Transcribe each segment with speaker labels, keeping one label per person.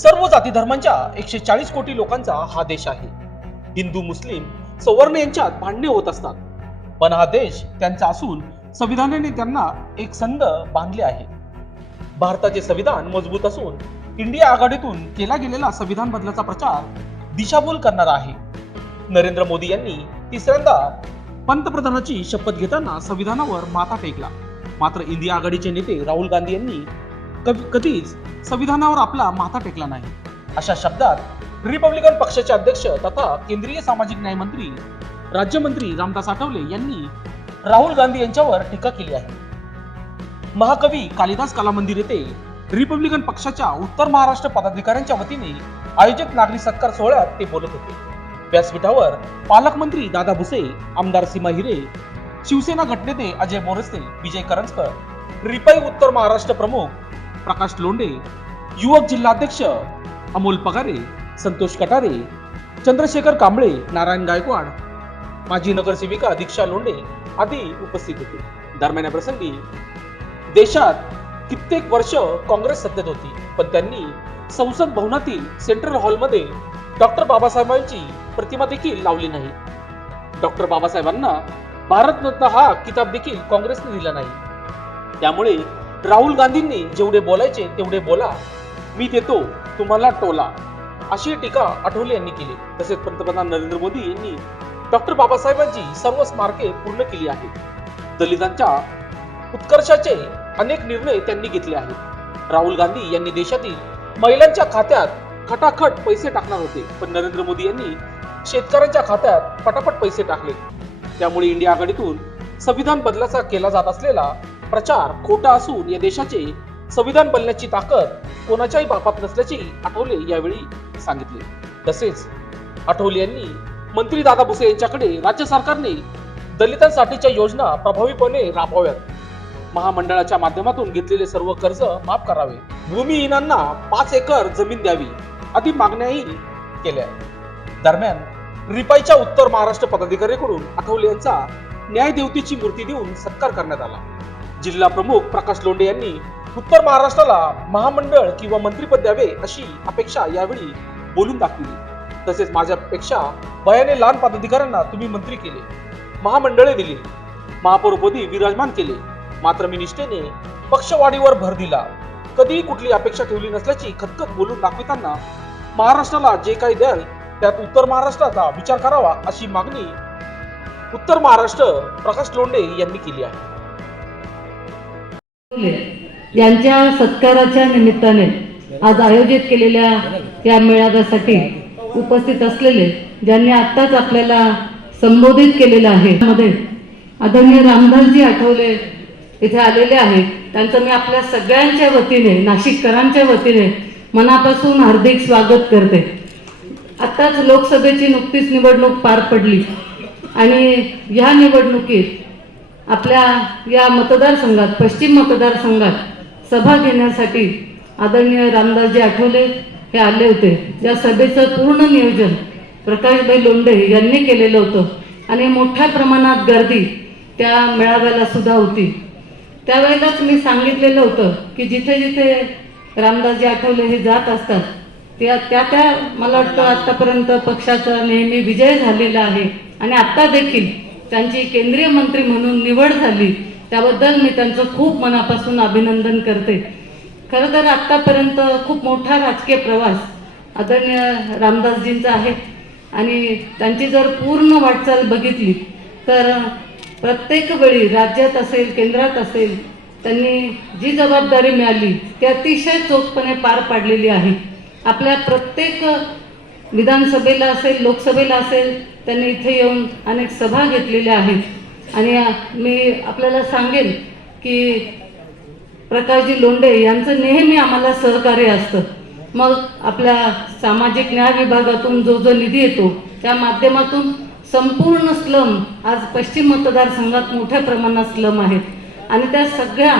Speaker 1: सर्व जाती धर्मांच्या एकशे चाळीस कोटी लोकांचा हा देश आहे. हिंदू मुस्लिम सवर्ण यांच्यात भांडणे होत असतात. पण हा देश त्यांचा असून संविधानाने त्यांना एक संध बांधले आहे. भारताचे संविधान मजबूत असून इंडिया आघाडीतून केला गेलेला संविधान बदलाचा प्रचार दिशाभूल करणारा आहे. नरेंद्र मोदी यांनी तिसऱ्यांदा पंतप्रधानाची शपथ घेताना संविधानावर माथा टेकला. मात्र इंडिया आघाडीचे नेते राहुल गांधी यांनी कधीच संविधानावर आपला माथा टेकला नाही. अशा शब्दात रिपब्लिकन पक्षाचे अध्यक्ष तथा केंद्रीय सामाजिक न्याय मंत्री राज्यमंत्री रामदास आठवले यांनी राहुल गांधी यांच्यावर टीका केली आहे. महाकवी कालिदास कला मंदिर येथे रिपब्लिकन पक्षाच्या उत्तर महाराष्ट्र पदाधिकाऱ्यांच्या वतीने आयोजित नागरी सत्कार सोहळ्यात ते बोलत होते. व्यासपीठावर पालकमंत्री दादा भुसे आमदार सीमा हिरे शिवसेना गटनेते अजय बोरस्ते विजय करंजकर रिपाई उत्तर महाराष्ट्र प्रमुख प्रकाश लोंढे युवक जिल्हाध्यक्ष अमोल पगारे संतोष कटारे चंद्रशेखर कांबळे नारायण गायकवाड माजी नगरसेविका दीक्षा लोंढे आदी उपस्थित होते. दरम्यान या प्रसंगी देशात कित्येक वर्ष काँग्रेस सत्तेत होती पण त्यांनी संसद भवनातील सेंट्रल हॉलमध्ये डॉक्टर बाबासाहेबांची प्रतिमा देखील लावली नाही. डॉक्टर बाबासाहेबांना भारतरत्न हा किताब देखील काँग्रेसने दिला नाही. त्यामुळे राहुल गांधींनी जेवढे बोलायचे तेवढे बोला. मी देतो तुम्हाला टोला. अशी टीका आठवले यांनी केली. तसेच पंतप्रधान नरेंद्र मोदी यांनी डॉक्टर बाबासाहेबांची सर्व स्मारके पूर्ण केली आहेत. दलितांच्या उत्कर्षाचे अनेक निर्णय त्यांनी घेतले आहेत. राहुल गांधी यांनी देशातील महिलांच्या खात्यात खटाखट पैसे टाकणार होते. पण नरेंद्र मोदी यांनी शेतकऱ्यांच्या खात्यात पटापट पैसे टाकले. त्यामुळे इंडिया आघाडीतून संविधान बदलाचा केला जात असलेला प्रचार खोटा असून या देशाचे संविधान बनण्याची ताकद कोणाच्याही बापात नसल्याचे आठवले यावेळी सांगितले. तसेच आठवले यांनी मंत्री दादा भुसे यांच्याकडे राज्य सरकारने दलितांसाठीच्या योजना प्रभावीपणे राबवाव्यात. महामंडळाच्या माध्यमातून घेतलेले सर्व कर्ज माफ करावे. भूमिहीनांना पाच एकर जमीन द्यावी आदी मागण्याही केल्या. दरम्यान रिपाईच्या उत्तर महाराष्ट्र पदाधिकाऱ्याकडून आठवले यांचा न्यायदेवतेची मूर्ती देऊन सत्कार करण्यात आला. जिल्हा प्रमुख प्रकाश लोंढे यांनी उत्तर महाराष्ट्राला महामंडळ किंवा मंत्रीपद द्यावे अशी अपेक्षा यावेळी बोलून दाखवली. तसेच माझ्यापेक्षा वयाने लहान पदाधिकाऱ्यांना तुम्ही मंत्री केले महामंडळे दिली महापौरपदी विराजमान केले. मात्र मी निष्ठेने पक्षवाढीवर भर दिला. कधीही कुठली अपेक्षा ठेवली नसल्याची खतखत बोलून दाखविताना महाराष्ट्राला जे काही द्याल त्यात उत्तर महाराष्ट्राचा विचार करावा अशी मागणी उत्तर महाराष्ट्र प्रकाश लोंढे यांनी केली आहे.
Speaker 2: यांच्या सत्काराच्या निमित्ताने आज आयोजित केलेल्या या मेळाव्यासाठी उपस्थित असलेले ज्यांनी आत्ताच आपल्याला संबोधित केलेलं आहे मध्ये आदरणीय रामदासजी आठवले इथे आलेले आहेत. त्यांचं मी आपल्या सगळ्यांच्या वतीने नाशिककरांच्या वतीने मनापासून हार्दिक स्वागत करते. आत्ताच लोकसभेची नुकतीच निवडणूक पार पडली आणि ह्या निवडणुकीत आपल्या या मतदारसंघात पश्चिम मतदारसंघात सभा घेण्यासाठी आदरणीय रामदासजी आठवले हे आले होते. या सभेचं पूर्ण नियोजन प्रकाशभाई लोंढे यांनी केलेलं होतं. आणि मोठ्या प्रमाणात गर्दी त्या मेळाव्याला सुद्धा होती. त्यावेळेलाच मी सांगितलेलं होतं की जिथे जिथे रामदासजी आठवले हे जात असतात त्या त्या त्या मला वाटतं आत्तापर्यंत पक्षाचा नेहमी विजय झालेला आहे. आणि आत्ता देखील त्यांची केंद्रीय मंत्री म्हणून निवड झाली त्याबद्दल मी त्यांचं खूप मनापासून अभिनंदन करते. खरं तर आत्तापर्यंत खूप मोठा राजकीय प्रवास आदरणीय रामदासजींचा आहे. आणि त्यांची जर पूर्ण वाटचाल बघितली तर प्रत्येक वेळी राज्यात असेल केंद्रात असेल त्यांनी जी जबाबदारी मिळाली ती अतिशय चोखपणे पार पाडलेली आहे. आपल्या प्रत्येक विधानसभेला असेल लोकसभेला असेल त्यांनी इथे येऊन अनेक सभा घेतलेल्या आहेत. आणि मी आपल्याला सांगेन की प्रकाशजी लोंढे यांचं नेहमी आम्हाला सहकार्य असतं. मग आपल्या सामाजिक न्याय विभागातून जो जो निधी येतो त्या माध्यमातून संपूर्ण स्लम आज पश्चिम मतदारसंघात मोठ्या प्रमाणात स्लम आहेत. आणि त्या सगळ्या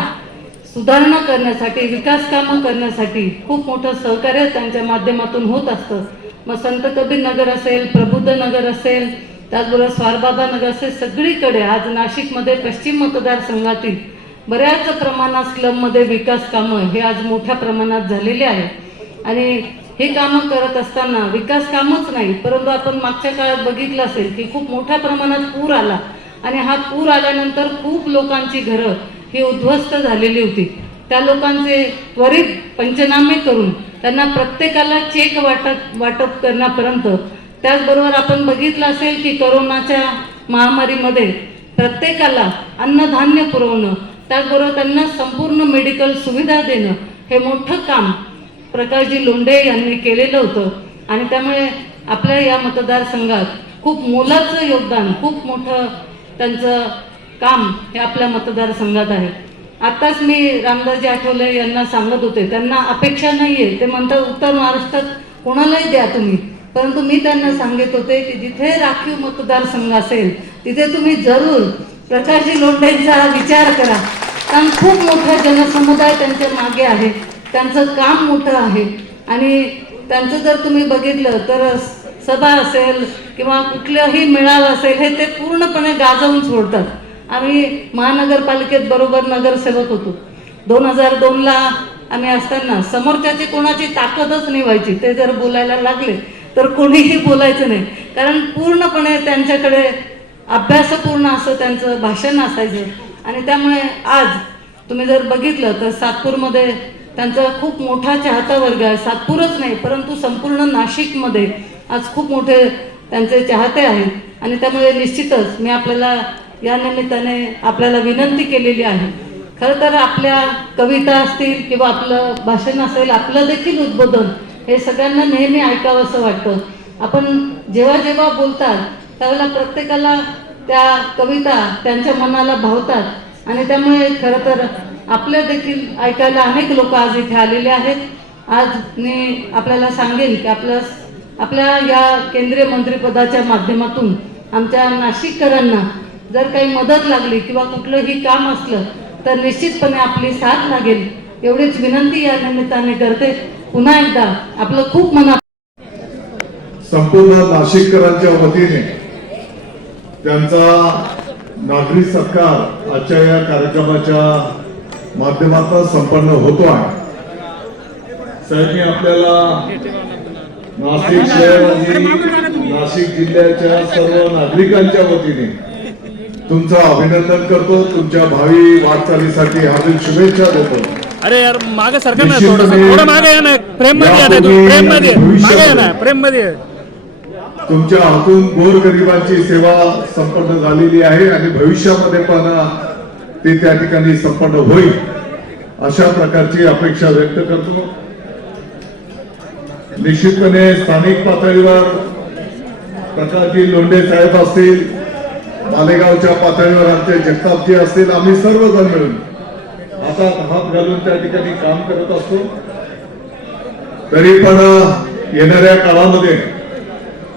Speaker 2: सुधारणा करण्यासाठी विकास कामं करण्यासाठी खूप मोठं सहकार्य त्यांच्या माध्यमातून होत असतं. मग संत कबीर नगर असेल प्रबुद्ध नगर असेल त्याचबरोबर स्वारबाबा नगर असेल सगळीकडे आज नाशिकमध्ये पश्चिम मतदारसंघातील बऱ्याच प्रमाणात स्लममध्ये विकास कामं हे आज मोठ्या प्रमाणात झालेले आहे आणि हे कामं करत असताना विकास कामच नाही परंतु आपण मागच्या काळात बघितलं असेल की खूप मोठ्या प्रमाणात पूर आला. आणि हा पूर आल्यानंतर खूप लोकांची घरं ही उद्ध्वस्त झालेली होती. त्या लोकांचे त्वरित पंचनामे करून त्यांना प्रत्येकाला चेक वाटप वाटप करण्यापर्यंत. त्याचबरोबर आपण बघितलं असेल की करोनाच्या महामारीमध्ये प्रत्येकाला अन्नधान्य पुरवणं त्याचबरोबर त्यांना संपूर्ण मेडिकल सुविधा देणं हे मोठं काम प्रकाशजी लोंढे यांनी केलेलं होतं. आणि त्यामुळे आपल्या या मतदारसंघात खूप मोलाचं योगदान खूप मोठं त्यांचं काम हे आपल्या मतदारसंघात आहे. आत्ताच मी रामदासजी आठवले यांना सांगत होते. त्यांना अपेक्षा नाही आहे ते म्हणतात उत्तर महाराष्ट्रात कोणालाही द्या तुम्ही. परंतु मी त्यांना सांगित होते की जिथे राखीव मतदारसंघ असेल तिथे तुम्ही जरूर प्रकाशजी लोंढेंचा विचार करा. कारण खूप मोठा जनसमुदाय त्यांच्या मागे आहे. त्यांचं काम मोठं आहे. आणि त्यांचं जर तुम्ही बघितलं तर सभा असेल किंवा कुठलाही मेळावा असेल हे ते पूर्णपणे गाजवून सोडतात. आम्ही महानगरपालिकेत बरोबर नगरसेवक होतो. दोन हजार दोनला आम्ही असताना समोरच्याची कोणाची ताकदच नाही व्हायची. ते जर बोलायला लागले तर कोणीही बोलायचं नाही. कारण पूर्णपणे त्यांच्याकडे अभ्यासपूर्ण असं त्यांचं भाषण असायचं. आणि त्यामुळे आज तुम्ही जर बघितलं तर सातपूरमध्ये त्यांचा खूप मोठा चाहता वर्ग आहे. सातपूरच नाही परंतु संपूर्ण नाशिकमध्ये आज खूप मोठे त्यांचे चाहते आहेत. आणि त्यामुळे निश्चितच मी आपल्याला या निमित्ताने आपल्याला विनंती केलेली आहे. खरं तर आपल्या कविता असतील किंवा आपलं भाषण असेल आपलं देखील उद्बोधन हे सगळ्यांना नेहमी ऐकावं असं वाटतं. आपण जेव्हा जेव्हा बोलतात त्यावेळेला प्रत्येकाला त्या कविता त्यांच्या मनाला भावतात आणि त्यामुळे खरं तर आपल्या देखील ऐकायला अनेक लोक आज इथे आलेले आहेत. आज मी आपल्याला सांगेन की आपलं आपल्या या केंद्रीय मंत्रिपदाच्या माध्यमातून आमच्या नाशिककरांना जर काही मदत लागली किंवा कुठलंही काम असलं तर निश्चितपणे आपली साथ लागेल. एवढीच विनंती या निमित्ताने करते. पुन्हा एकदा आपलं खूप मना
Speaker 3: संपूर्ण नाशिककरांच्या वतीने त्यांचा नागरी सत्कार आजच्या या कार्यक्रमाच्या माध्यमातून संपन्न होतो आहे. साहेब आपल्याला नाशिक शहर आणि नाशिक जिल्ह्याच्या सर्व नागरिकांच्या वतीने तुमचं अभिनंदन करतो. तुमच्या भावी वाटचालीसाठी हार्दिक शुभेच्छा देतो.
Speaker 4: अरे यार मागे सरकार ना थोडं थोडं मागे या ना. प्रेममध्ये ना तू. प्रेममध्ये. मागे या ना. प्रेममध्ये.
Speaker 3: तुमच्या हातून गोरगरिबांची सेवा संपन्न झालेली आहे आणि भविष्यामध्ये पण ते त्या ठिकाणी संपन्न होईल अशा प्रकारची अपेक्षा व्यक्त करतो. निश्चितपणे स्थानिक पातळीवर प्रकाशजी लोंढे साहेब असतील मालेगावच्या पातळीवर आमचे जगतापजी असतील आम्ही सर्वजण मिळून. हातात हात घालून त्या ठिकाणी काम करत असतो. तरी पण येणाऱ्या काळामध्ये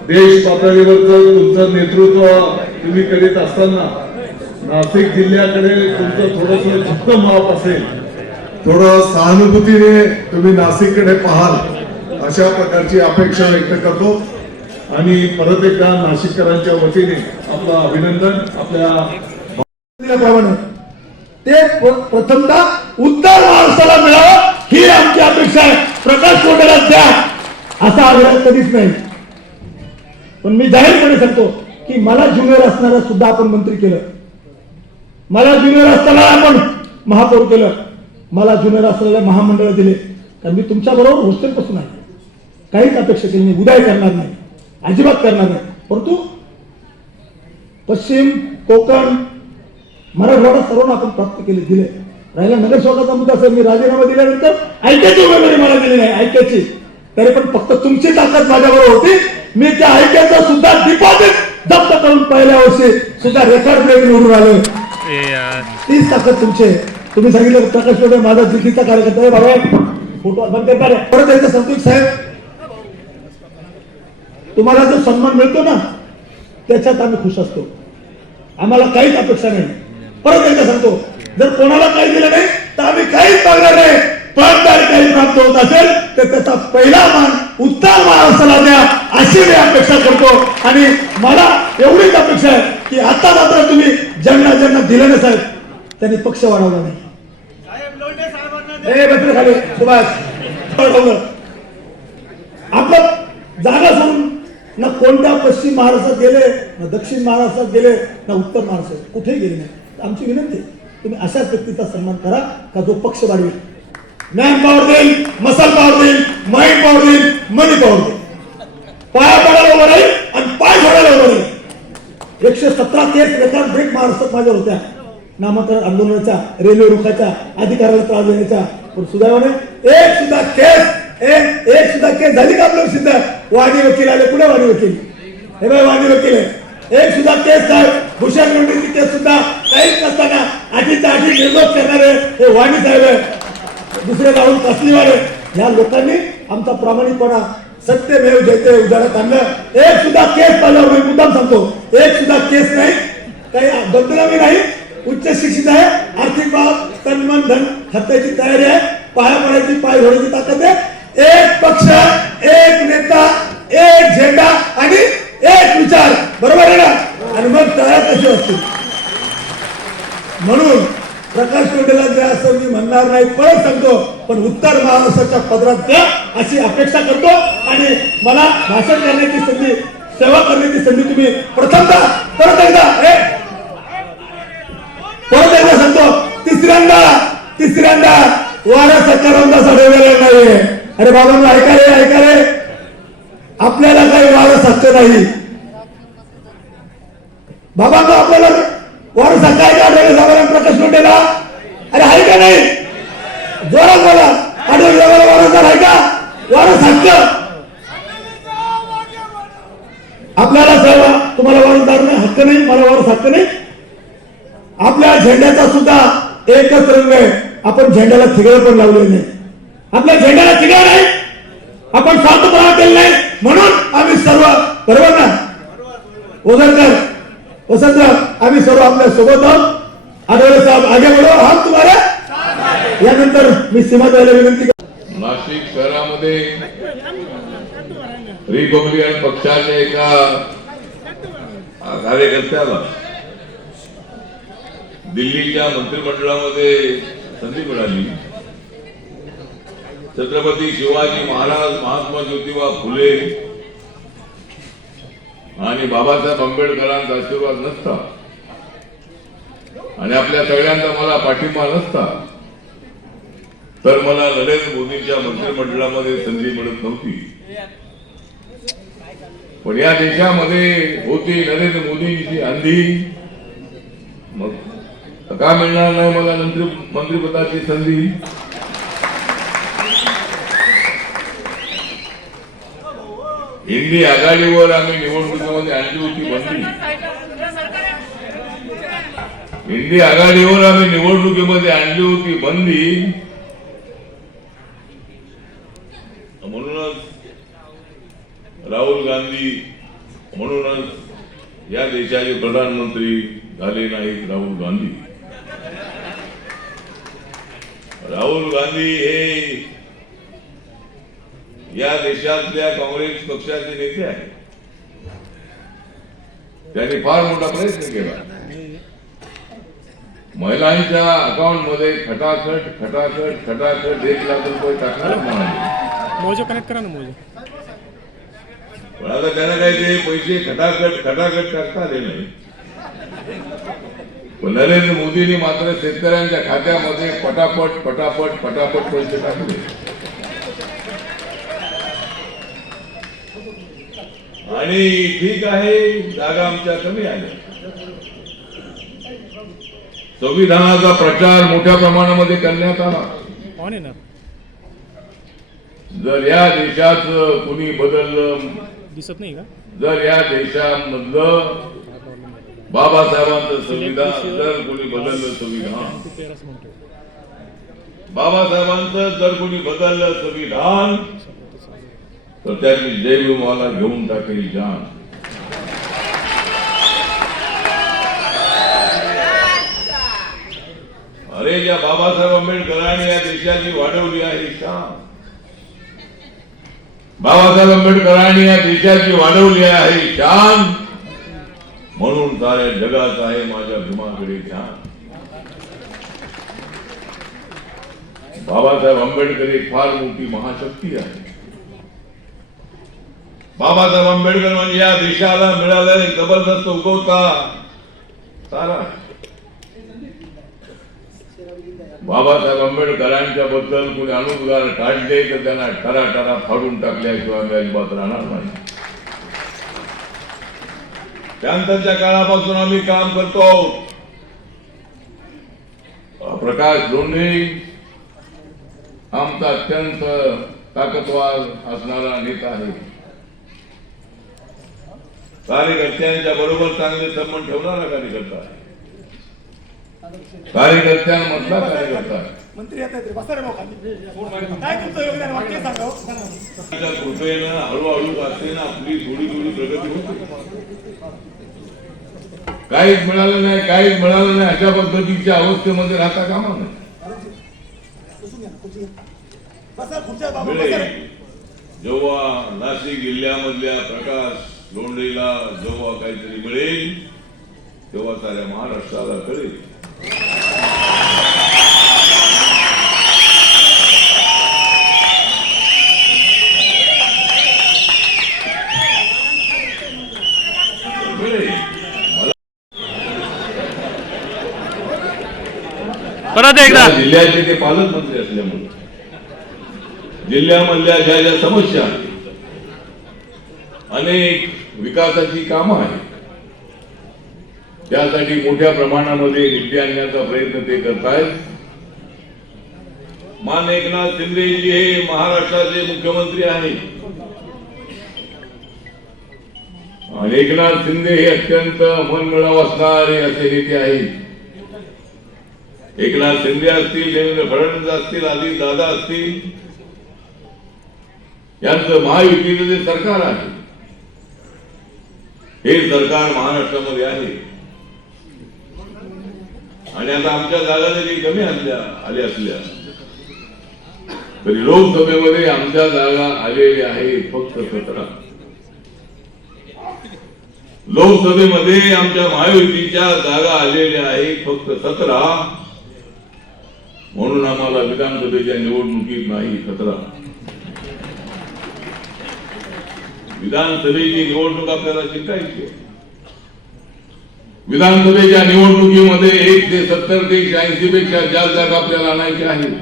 Speaker 3: देश पातळीवरचं तुमचं नेतृत्व तुम्ही करीत असताना नाशिक जिल्ह्याकडे तुमचं थोडस झुक्त माप असेल थोडं सहानुभूतीने तुम्ही नाशिककडे पाहाल अशा प्रकारची अपेक्षा व्यक्त करतो. आणि परत एकदा नाशिककरांच्या वतीने आपलं अभिनंदन आपल्या
Speaker 5: ते प्र- उत्तर महाराष्ट्राला मिळावं ही आमची अपेक्षा आहे. प्रकाश कोटेला द्या असा आग्रह कधीच नाही. पण मी जाहीरपणे सांगतो की मला ज्युनियर असणारा सुद्धा आपण मंत्री केलं. मला ज्युनियर असताना आपण महापौर केलं. मला ज्युनियर असलेल्या महामंडळ दिले. कारण मी तुमच्या बरोबर हॉस्टेलपासून आहे. काहीच अपेक्षा केली नाही. उदय करणार नाही. अजिबात करणार नाही परंतु पश्चिम कोकण मराठवाडा सर्वांना आपण प्राप्त केले दिले राहिला नगरसेवकाचा मुद्दा सर मी राजीनामा दिल्यानंतर ऐक्याची उमेदवारी मला दिली नाही ऐक्याची तरी पण फक्त तुमची ताकद माझ्याबरोबर होती मी त्या ऐक्याचं सुद्धा डिपॉझिट जप्त करून पहिल्या वर्षी सुद्धा रेकॉर्ड ब्रेक निवडून आलो. तीच ताकद तुमची. तुम्ही सांगितलं प्रकाश माझा जिल्लीचा कार्यकर्ता आहे बाबा फोटो बंद करणार. परत एकदा सांगतो साहेब तुम्हाला जो सन्मान मिळतो ना त्याच्यात आम्ही खुश असतो. आम्हाला काहीच अपेक्षा नाही. परत एकदा सांगतो जर कोणाला काही दिलं नाही तर आम्ही काहीच मागणार नाही. पण जर काही प्राप्त होत असेल तर त्याचा पहिला मान उत्तर महाराष्ट्राला द्या अशी मी अपेक्षा करतो. आणि मला एवढीच अपेक्षा आहे की आता मात्र तुम्ही ज्यांना ज्यांना दिलं ना साहेब त्यांनी पक्ष वाढवला नाही. ए खाली सुभाष आपलं जागा सोडून ना कोणत्या पश्चिम महाराष्ट्रात गेले ना दक्षिण महाराष्ट्रात गेले ना उत्तर महाराष्ट्रात कुठेही गेले नाही. आमची विनंती तुम्ही अशाच व्यक्तीचा सन्मान करा का जो पक्ष वाढवेल. मॅन पॉवर देईल मसल पॉवर देईल माइंड पॉवर देईल मनी पॉवर देईल. पाया पडायला उभं राहील आणि पाय सोडायला उभं राहील. एकशे सतरा केस रेकॉर्ड ब्रेक महाराष्ट्रात माझ्या होत्या. नामांतरण आंदोलनाच्या रेल्वे रुखाच्या अधिकाराला त्रास देण्याच्या. पण सुदैवाने एक सुद्धा केस एक एक सुद्धा केस झाली का आपलं सिद्ध? वादी वकील आले. कुठे वाणी वकील? हे बाय वादी वकील आहे. एक सुद्धा केस साहेब भूषण लोंढेची केस सुद्धा काहीच नसताना आठीच्या आधी निर्दोष करणारे हे वाणी साहेब आहे दुसरे राहुल कसलीवाले या लोकांनी आमचा प्रामाणिकपणा सत्यमेव जयते उजाडात आणलं. एक सुद्धा केस पाहिल्यावर मी मुद्दाम सांगतो एक सुद्धा केस नाही काही बदनामी नाही. उच्च शिक्षित आहे आर्थिक बाब तन मन धन हत्याची तयारी आहे. पाया पडायची पाय घोडायची ताकद आहे. एक पक्ष एक नेता एक झेंडा आणि एक विचार. बरोबर आहे ना? आणि मग तयार कशी असतील? म्हणून प्रकाश कोंडेला द्या असं मी म्हणणार नाही परत सांगतो. पण उत्तर महाराष्ट्राच्या पदरात द्या अशी अपेक्षा करतो. आणि मला भाषण करण्याची संधी सेवा करण्याची संधी तुम्ही प्रथमदा परत एकदा परत एकदा सांगतो तिसऱ्यांदा तिसऱ्यांदा वारा सकारांदा ठेवलेला नाहीये. अरे बाबांना ऐका रे ऐका रे. आपल्याला काही वारस हक्क नाही. बाबांना आपल्याला वारस हक्क आहे का? आठवले साहेबांना प्रकाश कोंडेला अरे आहे का नाही? जोरात बोला. आठवले साहेबांना वारसदार आहे का? वारस हक्क आपल्याला सर्व तुम्हाला वारसदार नाही हक्क नाही मला वारस हक्क नाही. आपल्या झेंड्याचा सुद्धा एकच रंग आहे. आपण झेंड्याला थिगळ पण लावलेलं नाही. आपल्या झेंड्याला थिगळ नाही. आपण स्वार्थपणा केलं नाही. म्हणून आम्ही सर्व बरोबर ना? ओझरकर वसंतराव आम्ही सर्व आपल्यासोबत आहोत. आठवले साहेब आगे बढो हम तुम्हाला? यानंतर मी सीमाताईला विनंती करतो
Speaker 6: नाशिक शहरामध्ये रिपब्लिकन पक्षाच्या एका कार्यकर्त्याला दिल्लीच्या मंत्रिमंडळामध्ये संधी मिळाली. छत्रपती शिवाजी महाराज महात्मा ज्योतिबा फुले आणि बाबासाहेब आंबेडकरांचा आशीर्वाद नसता. आणि आपल्या सगळ्यांचा मला पाठिंबा नसता. तर मला नरेंद्र मोदींच्या मंत्रिमंडळामध्ये संधी मिळत नव्हती. पण या देशामध्ये होती नरेंद्र मोदींची आंधी मग का मिळणार नाही मला मंत्री मंत्रिपदाची संधी? इंडी आघाडीवर आम्ही निवडणुकीमध्ये आणली होती बंदी इंडी आघाडीवर आम्ही निवडणुकीमध्ये आणली होती बंदी म्हणूनच राहुल गांधी म्हणूनच या देशाचे प्रधानमंत्री झाले नाहीत राहुल गांधी राहुल गांधी हे या देशातल्या काँग्रेस पक्षाचे नेते आहेत. त्यांनी फार मोठा प्रयत्न केला. महिलांच्या अकाउंटमध्ये खटाखट खटाखट खटाखट एक लाख रुपये टाकणार म्हणाले.
Speaker 4: मोजो कनेक्ट करा ना मोजो.
Speaker 6: पण आता त्यांना काही ते पैसे खटाखट खटाखट टाकता आले नाही. पण नरेंद्र मोदींनी मात्र शेतकऱ्यांच्या खात्यामध्ये पटापट पटापट पटापट पैसे टाकले. आणि ठीक आहे जागा आमच्या कमी आल्या संविधानाचा प्रचार मोठ्या प्रमाणामध्ये करण्यात आला.
Speaker 4: आहे
Speaker 6: जर या देशात कुणी बदललं
Speaker 4: दिसत नाही का?
Speaker 6: जर या देशामधलं बाबासाहेबांचं संविधान जर कोणी बदललं संविधान बाबासाहेबांचं जर कोणी बदललं संविधान तर त्यांनी जैवमाला घेऊन टाकेल जाण अरे ज्या बाबासाहेब आंबेडकरांनी या देशाची वाढवली आहे शान बाबासाहेब आंबेडकरांनी या देशाची वाढवली आहे शान म्हणून साऱ्या जगात आहे माझ्या भीमाकडे ध्यान। बाबासाहेब आंबेडकर एक फार मोठी महाशक्ती आहे। बाबासाहेब आंबेडकर म्हणजे या देशाला मिळालेला एक जबरदस्त उगवता तारा बाबासाहेब आंबेडकरांच्या बद्दल कोणी अनुद्गार काढले तर त्यांना ठरा ठरा फाडून टाकल्याशिवाय मी अजिबात राहणार नाही. त्यानंतरच्या काळापासून आम्ही काम करतो. प्रकाश धोंडे आमचा अत्यंत ताकदवार असणारा नेता आहे. कार्यकर्त्यांच्या बरोबर चांगले संबंध ठेवणारा कार्यकर्ता कार्यकर्त्यांमधला कार्यकर्ता
Speaker 7: हो.
Speaker 6: कृपेनं हळूहळू वाचतेनं आपली थोडी थोडी प्रगती होते. काहीच मिळालं नाही काहीच मिळालं नाही अशा पद्धतीच्या अवस्थेमध्ये राहता कामा नाही जेव्हा नाशिक जिल्ह्यामधल्या प्रकाश लोंढेला जेव्हा काहीतरी मिळेल तेव्हा साऱ्या महाराष्ट्राला कळेल.
Speaker 4: परत एकदा.
Speaker 6: जिल्ह्याचे ते पालकमंत्री असल्यामुळे. जिल्ह्यामधल्या ज्या ज्या समस्या अनेक विकासाची कामं आहेत. त्यासाठी मोठ्या प्रमाणामध्ये निधी आणण्याचा प्रयत्न ते करतायत. मान एकनाथ शिंदेजी हे महाराष्ट्राचे मुख्यमंत्री आहेत. एकनाथ शिंदे हे अत्यंत मनमिळाव असणारे असे नेते आहेत. एकनाथ शिंदे असतील देवेंद्र फडणवीस असतील आदित दादा असतील. यांचं महायुतीचं जे सरकार आहे हे सरकार महाराष्ट्रामध्ये आहे. आणि आता आमच्या जागा जरी कमी असल्या आल्या असल्या तरी लोकसभेमध्ये आमच्या जागा आलेल्या आहेत फक्त सतरा. लोकसभेमध्ये आमच्या महायुतीच्या जागा आलेल्या आहेत फक्त सतरा. म्हणून आम्हाला विधानसभेच्या निवडणुकीत नाही सतरा. विधानसभेची निवडणूक आपल्याला जिंकायची आहे. विधानसभेच्या निवडणुकीमध्ये एक ते सत्तर ते ऐंशी पेक्षा जास्त जागा आपल्याला आणायच्या आहेत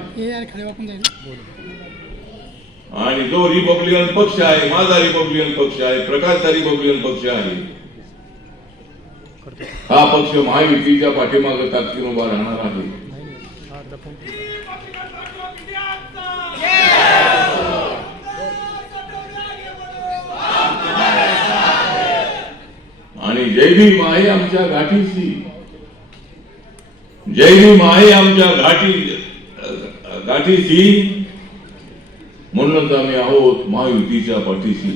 Speaker 6: आणि जो रिपब्लिकन पक्ष आहे माझा रिपब्लिकन पक्ष आहे प्रकाशचा रिपब्लिकन पक्ष आहे हा पक्ष महायुतीच्या पाठीमागे ताकदीन उभा राहणार आहे. आणि जय भीम आहे आमच्या गाठीशी जय भीम आहे आमच्या घाटी गाठीशी म्हणूनच आम्ही आहोत महायुतीच्या पाठीशी.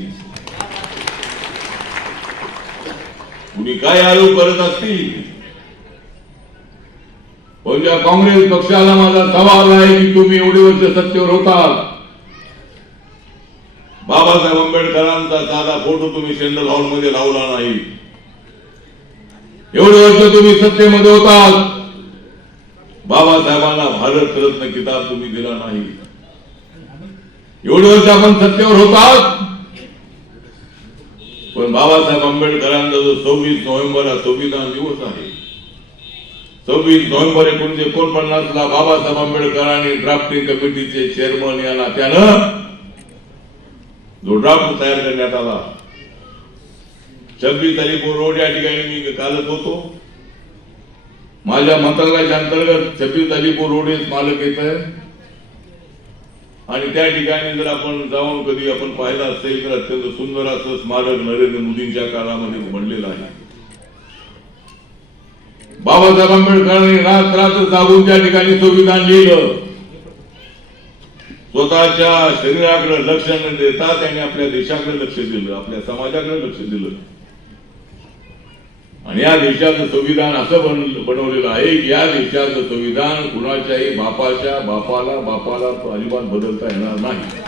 Speaker 6: कुणी काय आरोप करत असतील? पण ज्या काँग्रेस पक्षाला माझा सवाल आहे की तुम्ही एवढे वर्ष सत्तेवर होता बाबासाहेब आंबेडकरांचा साधा फोटो तुम्ही सेंट्रल हॉलमध्ये लावला नाही. एवढे वर्ष तुम्ही सत्तेमध्ये होतात. बाबासाहेबांना भारत रत्न किताब तुम्ही दिला नाही. एवढे वर्ष आपण सत्तेवर होतात. पण बाबासाहेब आंबेडकरांचा जो सव्वीस नोव्हेंबर हा संविधान दिवस आहे सव्वीस नोव्हेंबर एकोणीशे एकोणपन्नास ला बाबासाहेब आंबेडकरांनी ड्राफ्टिंग कमिटीचे चेअरमन याला त्यानं जो ड्राफ्ट तयार करण्यात आला छब्बीस अलीपूर रोड या ठिकाणी मी कालच होतो. माझ्या मंत्रालयाच्या अंतर्गत छब्बीस अलीपूर रोड हे मालक येत आहे. आणि त्या ठिकाणी जर आपण जाऊन कधी आपण पाहिलं असेल तर अत्यंत सुंदर असं स्मारक नरेंद्र मोदींच्या काळामध्ये बनलेलं आहे. बाबासाहेब आंबेडकरांनी रात रात्र जागून त्या ठिकाणी संविधान लिहिलं. स्वतःच्या शरीराकडे लक्ष न देता त्यांनी आपल्या देशाकडे लक्ष दिलं आपल्या समाजाकडे लक्ष दिलं. आणि या देशाचं संविधान असं बन बनवलेलं आहे की या देशाचं संविधान कुणाच्याही बापाच्या बापाला बापाला तो अजिबात बदलता येणार नाही.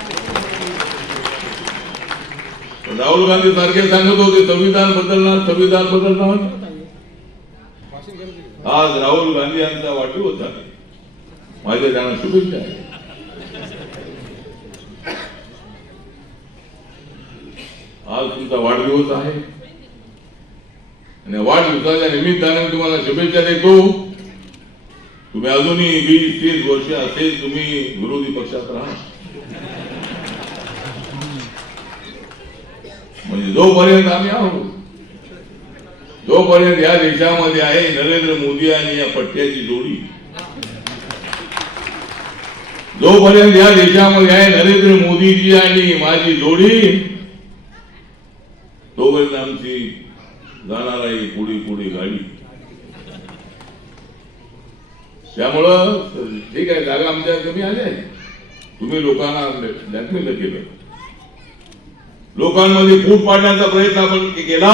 Speaker 6: राहुल गांधी सारखे सांगत होते संविधान बदलणार संविधान बदलणार. आज राहुल गांधी यांचा वाटू आहे माझ्या त्यांना शुभेच्छा आहे. आज तुमचा वाढदिवस आहे. आणि वाढदिवसाच्या निमित्ताने तुम्हाला शुभेच्छा देतो. तुम्ही अजूनही वीस तीस वर्ष असेल तुम्ही विरोधी पक्षात राहा. म्हणजे जोपर्यंत आम्ही आहोत जोपर्यंत या देशामध्ये आहे नरेंद्र मोदी आणि या पट्ट्याची जोडी. जोपर्यंत या देशामध्ये आहे नरेंद्र मोदीजी आणि माझी जोडी तोपर्यंत आमची जाणार आहे पुढे पुढे गाडी. त्यामुळं ठीक आहे जागा आमच्या कमी आल्या तुम्ही लोकांना ब्लॅकमेल केलं. लोकांमध्ये फूट पाडण्याचा प्रयत्न आपण केला.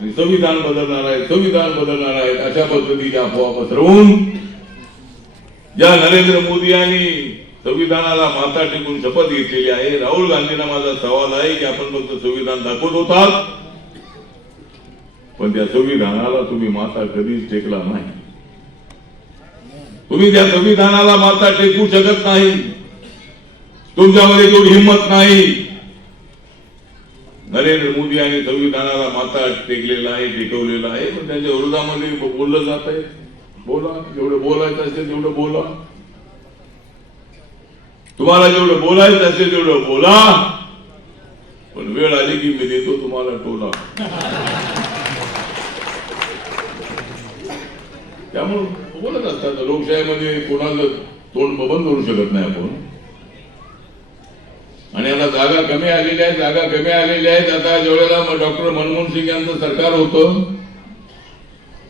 Speaker 6: आणि संविधान बदलणार आहे संविधान बदलणार आहे अशा पद्धतीच्या अफवा पसरवून ज्या नरेंद्र मोदी यांनी संविधानाला माता टेकून शपथ घेतलेली आहे राहुल गांधींना माझा सवाल आहे की आपण फक्त संविधान दाखवत होतात? पण त्या संविधानाला तुम्ही माता कधीच टेकला नाही. तुम्ही त्या संविधानाला माता टेकू शकत नाही. तुमच्यामध्ये तेवढी हिंमत नाही. नरेंद्र मोदी यांनी संविधानाला माता टेकलेला आहे टेकवलेला आहे पण त्यांच्या विरोधामध्ये बोललं जात आहे. बोला जेवढं बोलायचं असेल तेवढं बोला. तुम्हाला जेवढं बोलायचं असेल तेवढं बोला. पण वेळ आली की मी देतो तुम्हाला टोला. त्यामुळे बोलत असतात लोकशाहीमध्ये कोणाचं तोंड बंद करू शकत नाही आपण. आणि आता जागा कमी आलेल्या आहेत जागा कमी आलेल्या आहेत. आता ज्यावेळेला डॉक्टर मनमोहन सिंग यांचं सरकार होतं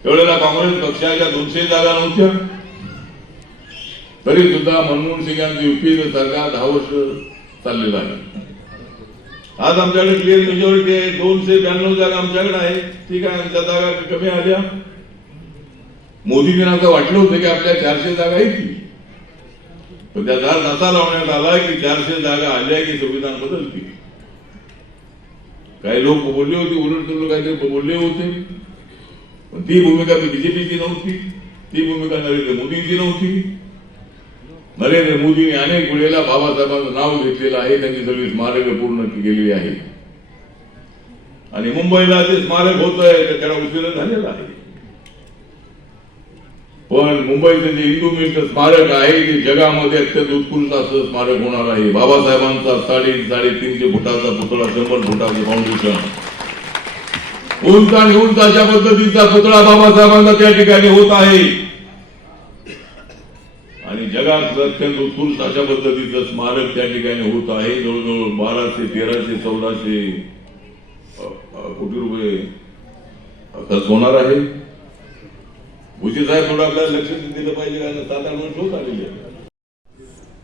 Speaker 6: त्यावेळेला काँग्रेस पक्षाच्या दोनशे जागा नव्हत्या. तरी सुद्धा मनमोहन सिंग यांचं युपीचं सरकार दहा वर्ष चाललेलं आहे. आज आमच्याकडे क्लिअर मेजॉरिटी आहे. दोनशे ब्याण्णव जागा आमच्याकडे आहे ठीक आहे आमच्या जागा कमी आल्या. मोदीजींना असं वाटलं होतं की आपल्या चारशे जागा येतील पण त्या दार नसा लावण्यात आला की चारशे जागा आल्या की संविधान बदलतील काही लोक बोलले होते उलट काहीतरी बोलले होते. पण ती भूमिका बीजेपीची नव्हती. ती भूमिका नरेंद्र मोदींची नव्हती. नरेंद्र मोदींनी अनेक वेळेला बाबासाहेबांचं नाव घेतलेलं आहे. त्यांची सगळी स्मारक पूर्ण केलेली आहे आणि मुंबईला जे स्मारक होत आहे त्याला उशीर झालेला आहे. पण मुंबईचं जे हिंदू मित्र स्मारक आहे ते जगामध्ये अत्यंत उत्कृष्ट असं स्मारक होणार आहे. बाबासाहेबांचा साडे साडेतीनशे फुटाचा पुतळा शंभर फुटाचं फाउंडेशन उंच आणि उंच अशा पद्धतीचा पुतळा बाबासाहेबांचा त्या ठिकाणी होत आहे. आणि जगात अत्यंत उत्कृष्ट अशा पद्धतीचं स्मारक त्या ठिकाणी होत आहे. जवळजवळ बाराशे तेराशे चौदाशे कोटी रुपये खर्च होणार आहे. भुजे साहेब थोडं आपल्याला लक्ष दिलं पाहिजे कारण सात आठ वर्ष होत आलेली आहे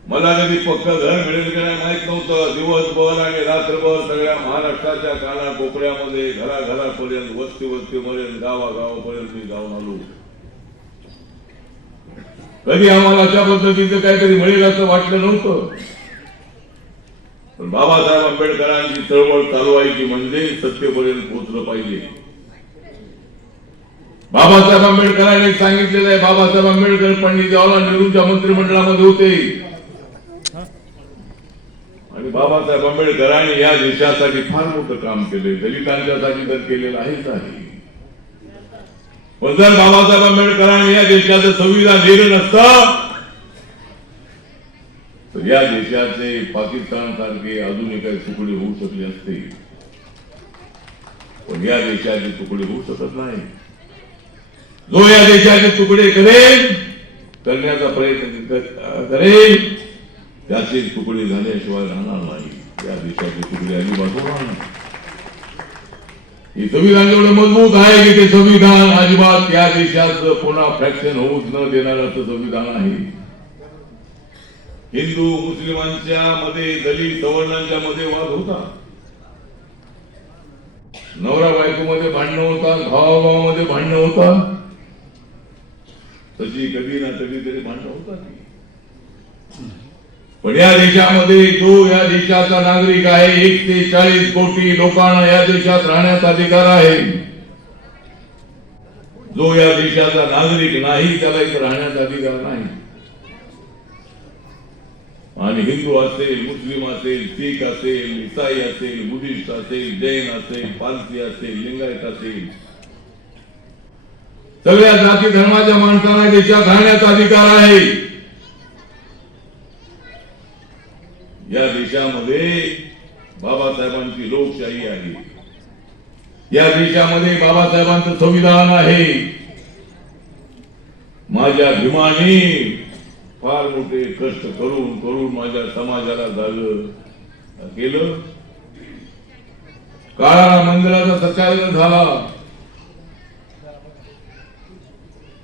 Speaker 6: मला कधी पक्क घर मिळेल की नाही माहीत नव्हतं. दिवसभर आणि रात्रभर सगळ्या महाराष्ट्राच्या काना कोपऱ्यामध्ये घराघरापर्यंत वस्ती वस्तीपर्यंत गावागावापर्यंत मी जाऊन आलो. कधी आम्हाला अशा पद्धतीचं काहीतरी मिळेल असं वाटलं नव्हतं. पण बाबासाहेब आंबेडकरांची चळवळ चालवायची म्हणजे सत्तेपर्यंत पोहोचलं पाहिजे. बाबासाहेब आंबेडकरांनी सांगितलेलं आहे बाबासाहेब आंबेडकर पंडित जवाहरलाल नेहरूंच्या मंत्रिमंडळामध्ये होते. आणि बाबासाहेब आंबेडकरांनी या देशासाठी फार मोठं काम केले दलितांच्यासाठी तर केलेलं आहेच आहे. पण जर बाबासाहेब आंबेडकरांनी या देशाचं संविधान लिहिलं नसतं तर या देशाचे पाकिस्तान सारखे अजूनही काही तुकडे होऊ शकले असते. पण या देशाचे तुकडे होऊ शकत नाही. जो या देशाचे तुकडे करेल करण्याचा प्रयत्न करेल. त्याचे तुकडे झाल्याशिवाय राहणार नाही. त्या देशाचे तुकडे अजिबात होणार नाही. हे संविधान एवढं मजबूत आहे की ते संविधान अजिबात या देशाचं पुन्हा फ्रॅक्शन होऊच न देणारं संविधान आहे. हिंदू मुस्लिमांच्या मध्ये दलित सवर्णांच्या मध्ये वाद होता. नवरा बायको मध्ये भांडणं होतात भावाभावामध्ये भांडणं होतात. तशी कधी ना कधी तरी भांडणं होतात. पण या देशामध्ये जो या देशाचा नागरिक आहे एक ते चाळीस कोटी लोकांना या देशात राहण्याचा अधिकार आहे. जो या देशाचा नागरिक नाही त्याला इथे राहण्याचा अधिकार नाही. आणि हिंदू असेल मुस्लिम असेल शीख असेल इसाई असेल बुद्धिस्ट असेल जैन असेल पारसी असेल लिंगायत असेल सगळ्या जाती धर्माच्या माणसांना देशात राहण्याचा अधिकार आहे. या देशामध्ये बाबासाहेबांची लोकशाही आहे. या देशामध्ये बाबासाहेबांचं संविधान आहे. माझ्या भीमाने फार मोठे कष्ट करून करून माझ्या समाजाला झालं केलं. काळाला मंदिराचा सत्याग्रह झाला.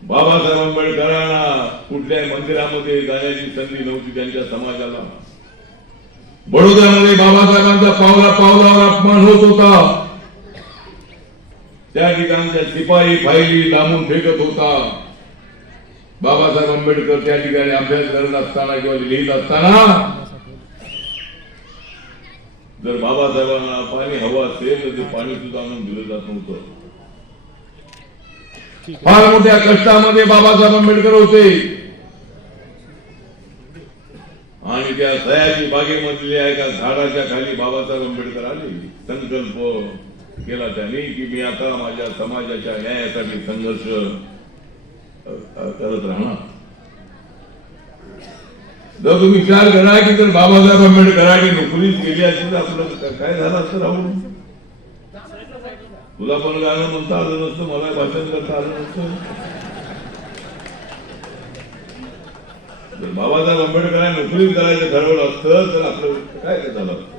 Speaker 6: बाबासाहेब आंबेडकरांना कुठल्याही मंदिरामध्ये जाण्याची संधी नव्हती त्यांच्या समाजाला. बडोद्यामध्ये बाबासाहेबांचा पावला पावलावर अपमान होत होता. त्या ठिकाणच्या शिपाई फायली लांबून फेकत होता. बाबासाहेब आंबेडकर त्या ठिकाणी अभ्यास करत असताना किंवा लिहित असताना जर बाबासाहेबांना पाणी हवं असेल तर ते पाणी सुद्धा आणून दिलं जात नव्हतं. फार मोठ्या कष्टामध्ये बाबासाहेब आंबेडकर होते. आणि त्या सयाची बागेमधल्या एका झाडाच्या खाली बाबासाहेब आंबेडकर आले. संकल्प केला त्यांनी की मी आता माझ्या समाजाच्या न्यायासाठी संघर्ष करत राहणार. जर तुम्ही विचार करा की जर बाबासाहेब आंबेडकरांनी नोकरीच केली असेल तर आपलं काय झालं असतं राहून तुला पण गाणं म्हणता? आलं नसतं. मला भाषण करता आलं नसतं. जर बाबासाहेब आंबेडकरांनी नोकरी करायचं ठरवलं असतं तर आपलं काय झालं असतं?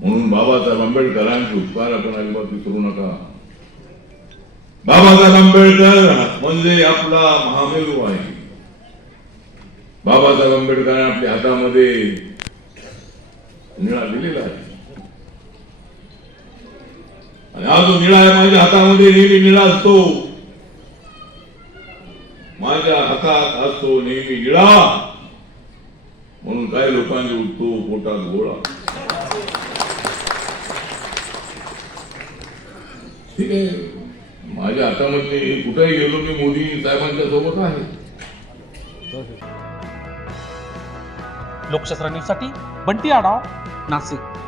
Speaker 6: म्हणून बाबासाहेब आंबेडकरांचे उपकार आपण अजिबात विसरू नका. बाबासाहेब आंबेडकर म्हणजे आपला महामेरू आहे. बाबासाहेब आंबेडकरांनी आपल्या हातामध्ये निळा दिलेला आहे. आणि हा जो निळा आहे माझ्या हातामध्ये नेहमी निळा असतो. माझ्या हातात असतो नेहमी निळा. म्हणून काही लोकांनी उठतो पोटात गोळा. ठीक आहे. माझ्या हातामध्ये कुठेही गेलो मी मोदी साहेबांच्या सोबत आहे.
Speaker 1: लोकशास्त्र न्यूजसाठी बंटी आढाव नाशिक.